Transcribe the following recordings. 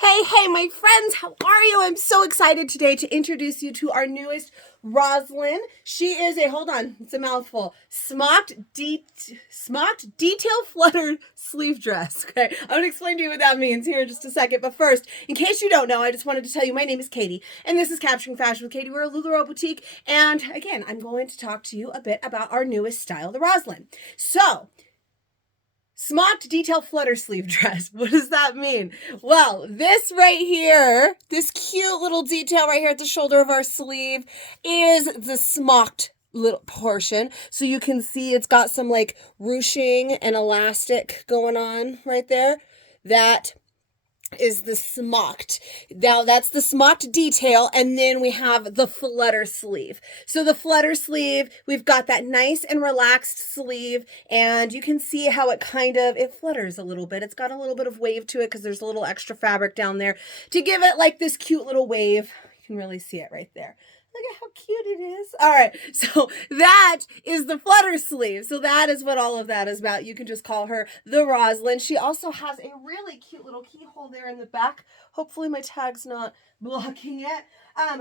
Hey, my friends, how are you? I'm so excited today to introduce you to our newest Roselyn. She is hold on, it's a mouthful, smocked detail flutter sleeve dress. Okay, I'm going to explain to you what that means here in just a second. But first, in case you don't know, I just wanted to tell you my name is Katie, and this is Capturing Fashion with Katie. We're a LuLaRoe boutique, and again, I'm going to talk to you a bit about our newest style, the Roselyn. So, smocked detail flutter sleeve dress. What does that mean? Well, this right here, this cute little detail right here at the shoulder of our sleeve is the smocked little portion. So you can see it's got some like ruching and elastic going on right there. That is the smocked. Now that's the smocked detail, and then we have the flutter sleeve. So the flutter sleeve, we've got that nice and relaxed sleeve, and you can see how it it flutters a little bit. It's got a little bit of wave to it because there's a little extra fabric down there to give it like this cute little wave. You can really see it right there. Look at how cute it is. All right, so that is the flutter sleeve. So that is what all of that is about. You can just call her the Roselyn. She also has a really cute little keyhole there in the back. Hopefully my tag's not blocking it.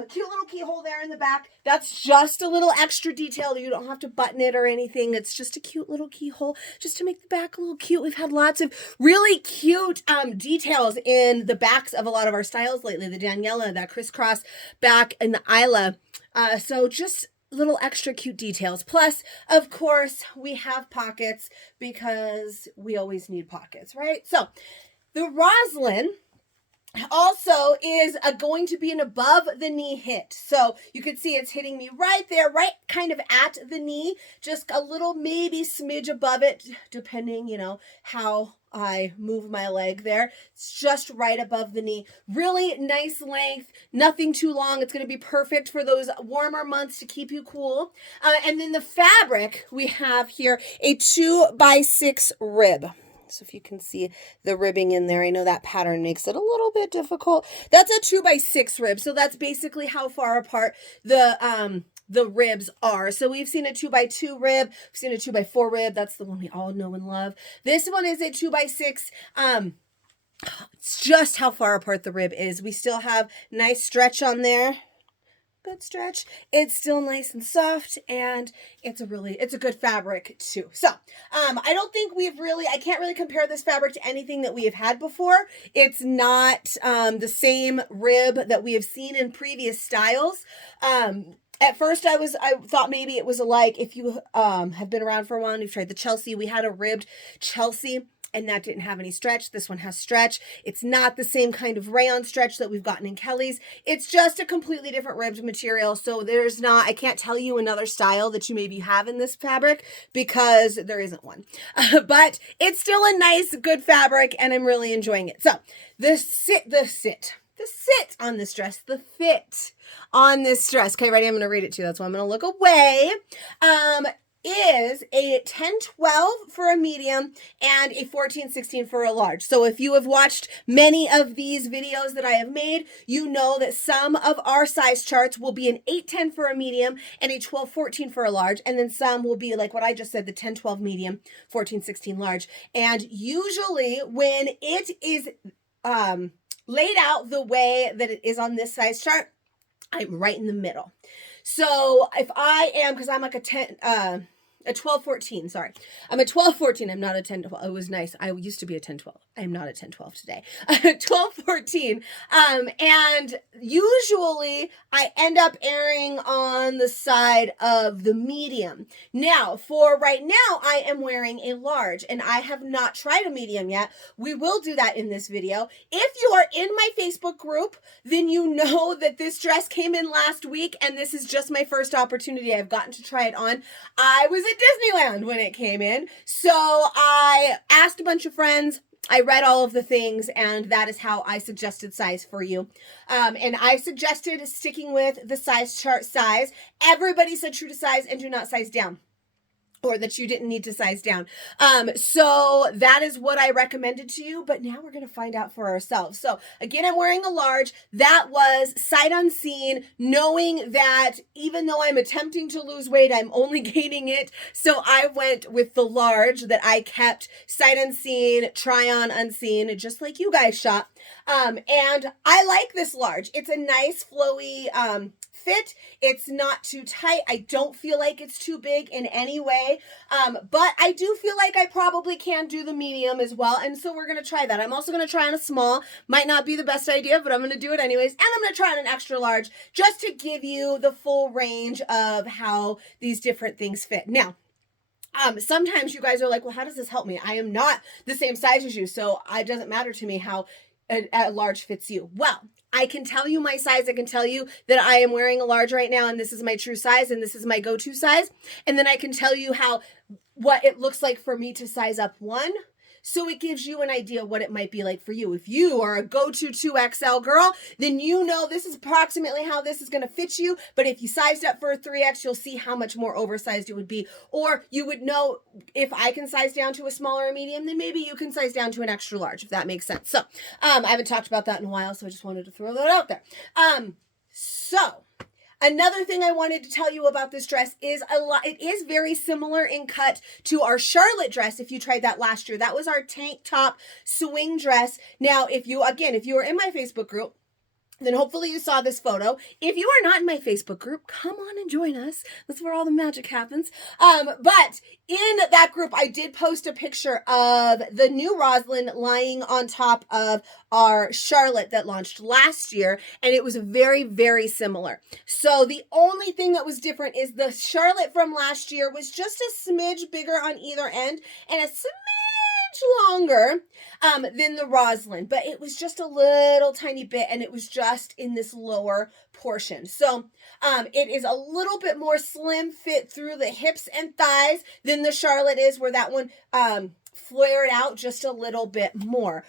Cute little keyhole there in the back. That's just a little extra detail. You don't have to button it or anything. It's just a cute little keyhole just to make the back a little cute. We've had lots of really cute details in the backs of a lot of our styles lately. The Daniela, that crisscross back, and the Isla. So just little extra cute details. Plus, of course, we have pockets because we always need pockets, right? So the Roselyn also is going to be an above the knee hit. So you can see it's hitting me right there, right kind of at the knee, just a little maybe smidge above it, depending, how I move my leg there. It's just right above the knee. Really nice length, nothing too long. It's going to be perfect for those warmer months to keep you cool. And then the fabric, we have here a 2x6 rib. So if you can see the ribbing in there, I know that pattern makes it a little bit difficult. That's a 2x6 rib. So that's basically how far apart the ribs are. So we've seen a 2x2 rib. We've seen a 2x4 rib. That's the one we all know and love. This one is a 2x6. It's just how far apart the rib is. We still have nice stretch on there. Good stretch. It's still nice and soft, and it's a good fabric too. So I don't think I can't really compare this fabric to anything that we have had before. It's not the same rib that we have seen in previous styles. At first I thought maybe it was alike. If you have been around for a while and you've tried the Chelsea, we had a ribbed Chelsea, and that didn't have any stretch. This one has stretch. It's not the same kind of rayon stretch that we've gotten in Kelly's. It's just a completely different ribbed material. So I can't tell you another style that you maybe have in this fabric because there isn't one. But it's still a nice, good fabric, and I'm really enjoying it. So the sit on this dress, the fit on this dress. Okay, ready? I'm going to read it to you. That's why I'm going to look away. Is a 10-12 for a medium and a 14-16 for a large. So if you have watched many of these videos that I have made, you know that some of our size charts will be an 8-10 for a medium and a 12-14 for a large. And then some will be like what I just said, the 10-12 medium, 14-16 large. And usually when it is laid out the way that it is on this size chart, I'm right in the middle. So if I am, because I'm like a 12-14, sorry. I'm a 12-14. I'm not a 10-12. It was nice. I used to be a 10-12. I'm not a 10-12 today. 12-14. And usually I end up erring on the side of the medium. Now, for right now, I am wearing a large, and I have not tried a medium yet. We will do that in this video. If you are in my Facebook group, then you know that this dress came in last week, and this is just my first opportunity I've gotten to try it on. I was at Disneyland when it came in, so I asked a bunch of friends. I read all of the things, and that is how I suggested size for you. And I suggested sticking with the size chart size. Everybody said true to size and do not size down, or that you didn't need to size down. So that is what I recommended to you, but now we're going to find out for ourselves. So again, I'm wearing a large. That was sight unseen, knowing that even though I'm attempting to lose weight, I'm only gaining it. So I went with the large that I kept sight unseen, try on unseen, just like you guys shop. And I like this large. It's a nice flowy fit. It's not too tight. I don't feel like it's too big in any way. But I do feel like I probably can do the medium as well. And so we're going to try that. I'm also going to try on a small. Might not be the best idea, but I'm going to do it anyways. And I'm going to try on an extra large just to give you the full range of how these different things fit. Now, sometimes you guys are like, well, how does this help me? I am not the same size as you, so it doesn't matter to me how a large fits you. Well, I can tell you my size. I can tell you that I am wearing a large right now, and this is my true size, and this is my go-to size. And then I can tell you what it looks like for me to size up one. So it gives you an idea what it might be like for you. If you are a go-to 2XL girl, then you know this is approximately how this is going to fit you. But if you sized up for a 3X, you'll see how much more oversized it would be. Or you would know if I can size down to a small or a medium, then maybe you can size down to an extra large, if that makes sense. So I haven't talked about that in a while, so I just wanted to throw that out there. Another thing I wanted to tell you about this dress is it is very similar in cut to our Charlotte dress. If you tried that last year, that was our tank top swing dress. Now, if you were in my Facebook group, then hopefully you saw this photo. If you are not in my Facebook group, come on and join us. That's where all the magic happens. But in that group, I did post a picture of the new Roselyn lying on top of our Charlotte that launched last year, and it was very, very similar. So the only thing that was different is the Charlotte from last year was just a smidge bigger on either end and a longer than the Roselyn, but it was just a little tiny bit, and it was just in this lower portion. So it is a little bit more slim fit through the hips and thighs than the Charlotte is, where that one flared out just a little bit more.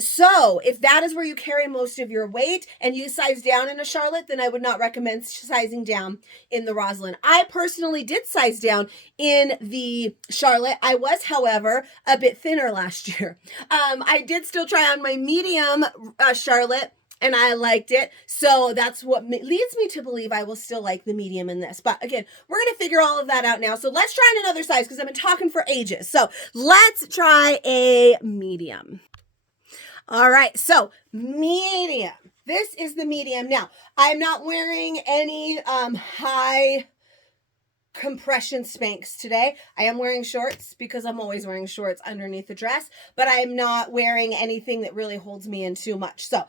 So if that is where you carry most of your weight and you size down in a Charlotte, then I would not recommend sizing down in the Roselyn. I personally did size down in the Charlotte. I was, however, a bit thinner last year. I did still try on my medium Charlotte, and I liked it. So that's what leads me to believe I will still like the medium in this. But again, we're going to figure all of that out now. So let's try another size because I've been talking for ages. So let's try a medium. All right, so medium. This is the medium. Now, I'm not wearing any high compression Spanx today. I am wearing shorts because I'm always wearing shorts underneath the dress, but I'm not wearing anything that really holds me in too much. So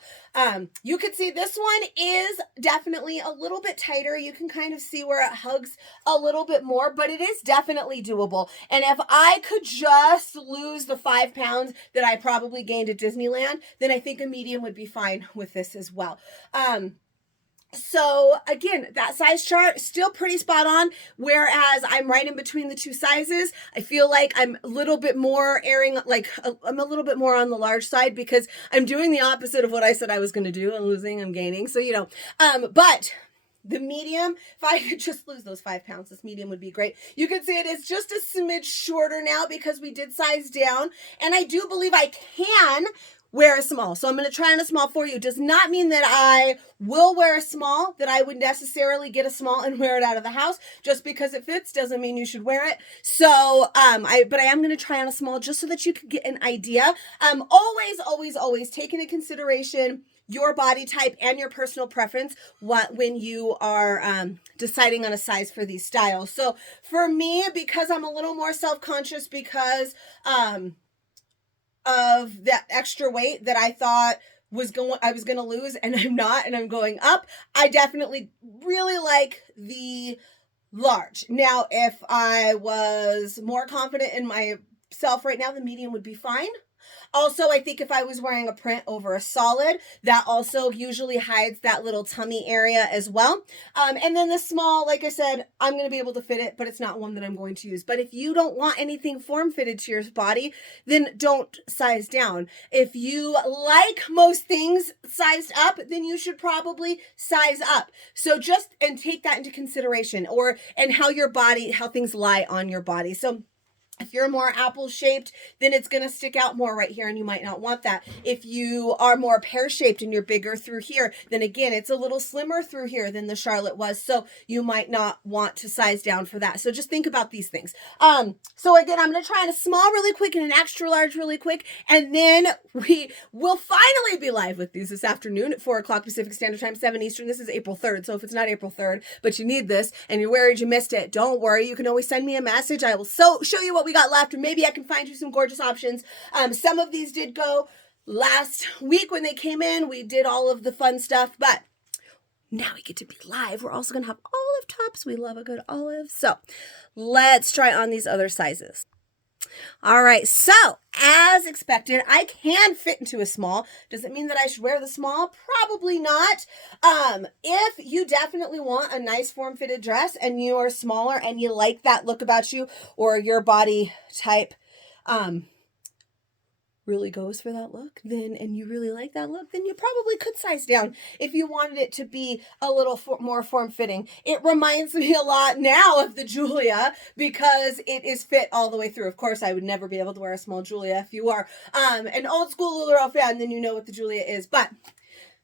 you can see this one is definitely a little bit tighter. You can kind of see where it hugs a little bit more, but it is definitely doable. And if I could just lose the 5 pounds that I probably gained at Disneyland, then I think a medium would be fine with this as well. So again, that size chart still pretty spot on, whereas I'm right in between the two sizes. I feel like I'm a little bit more I'm a little bit more on the large side because I'm doing the opposite of what I said I was going to do. I'm losing, I'm gaining. So, but the medium, if I could just lose those 5 pounds, this medium would be great. You can see it is just a smidge shorter now because we did size down, and I do believe I can wear a small. So I'm going to try on a small for you. Does not mean that I will wear a small, that I would necessarily get a small and wear it out of the house. Just because it fits doesn't mean you should wear it. So, but I am going to try on a small just so that you can get an idea. Always take into consideration your body type and your personal preference when you are deciding on a size for these styles. So for me, because I'm a little more self-conscious because of that extra weight that I thought I was going to lose, and I'm not, and I'm going up, I definitely really like the large. Now, if I was more confident in myself right now, the medium would be fine. Also, I think if I was wearing a print over a solid, that also usually hides that little tummy area as well. And then the small, like I said, I'm going to be able to fit it, but it's not one that I'm going to use. But if you don't want anything form-fitted to your body, then don't size down. If you like most things sized up, then you should probably size up. So and take that into consideration, and how things lie on your body. So If you're more apple shaped, then it's going to stick out more right here and you might not want that. If you are more pear shaped and you're bigger through here, then again, it's a little slimmer through here than the Charlotte was. So you might not want to size down for that. So just think about these things. So again, I'm going to try in a small really quick and an extra large really quick. And then we will finally be live with these this afternoon at 4 o'clock Pacific Standard Time, 7 Eastern. This is April 3rd. So if it's not April 3rd, but you need this and you're worried you missed it, don't worry. You can always send me a message. I will show you what we got left, and maybe I can find you some gorgeous options. Some of these did go last week when they came in. We did all of the fun stuff, but now we get to be live. We're also going to have olive tops. We love a good olive. So let's try on these other sizes. All right, so as expected, I can fit into a small. Does it mean that I should wear the small? Probably not. If you definitely want a nice form-fitted dress and you are smaller and you like that look about you, or your body type really goes for that look, then, and you really like that look, then you probably could size down if you wanted it to be a little more form-fitting. It reminds me a lot now of the Julia because it is fit all the way through. Of course, I would never be able to wear a small Julia. If you are an old school LuLaRoe fan, then you know what the Julia is. But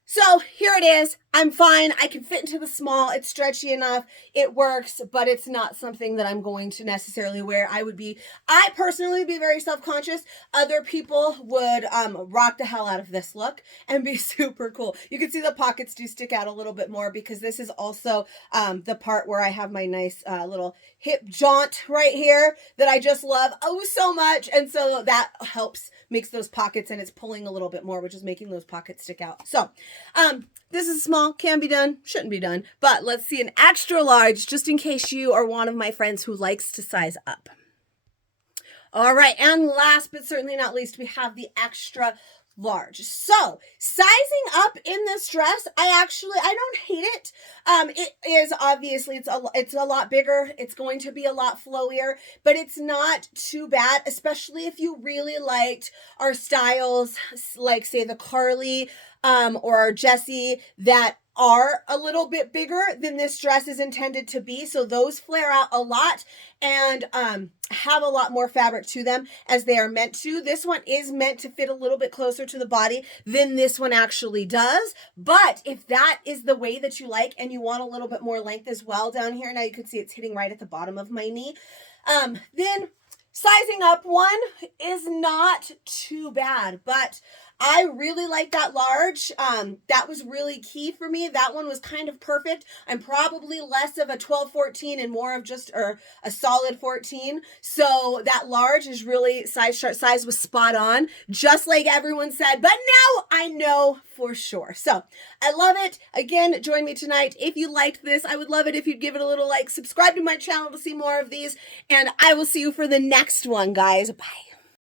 so here it is. I'm fine. I can fit into the small. It's stretchy enough. It works, but it's not something that I'm going to necessarily wear. I personally would be very self-conscious. Other people would rock the hell out of this look and be super cool. You can see the pockets do stick out a little bit more because this is also the part where I have my nice little hip jaunt right here that I just love so much. And so that makes those pockets, and it's pulling a little bit more, which is making those pockets stick out. So, this is small, can be done, shouldn't be done, but let's see an extra large just in case you are one of my friends who likes to size up. All right, and last but certainly not least, we have the extra large. So sizing up in this dress, I don't hate it. It is obviously, it's a lot bigger. It's going to be a lot flowier, but it's not too bad, especially if you really liked our styles, like say the Carly, or our Jessie, that are a little bit bigger than this dress is intended to be. So those flare out a lot and have a lot more fabric to them as they are meant to. This one is meant to fit a little bit closer to the body than this one actually does. But if that is the way that you like and you want a little bit more length as well down here, now you can see it's hitting right at the bottom of my knee, then sizing up one is not too bad. But I really like that large. That was really key for me. That one was kind of perfect. I'm probably less of a 12, 14 and more of just a solid 14. So that large is really size was spot on, just like everyone said. But now I know for sure. So I love it. Again, join me tonight. If you liked this, I would love it if you'd give it a little like, subscribe to my channel to see more of these, and I will see you for the next one, guys. Bye.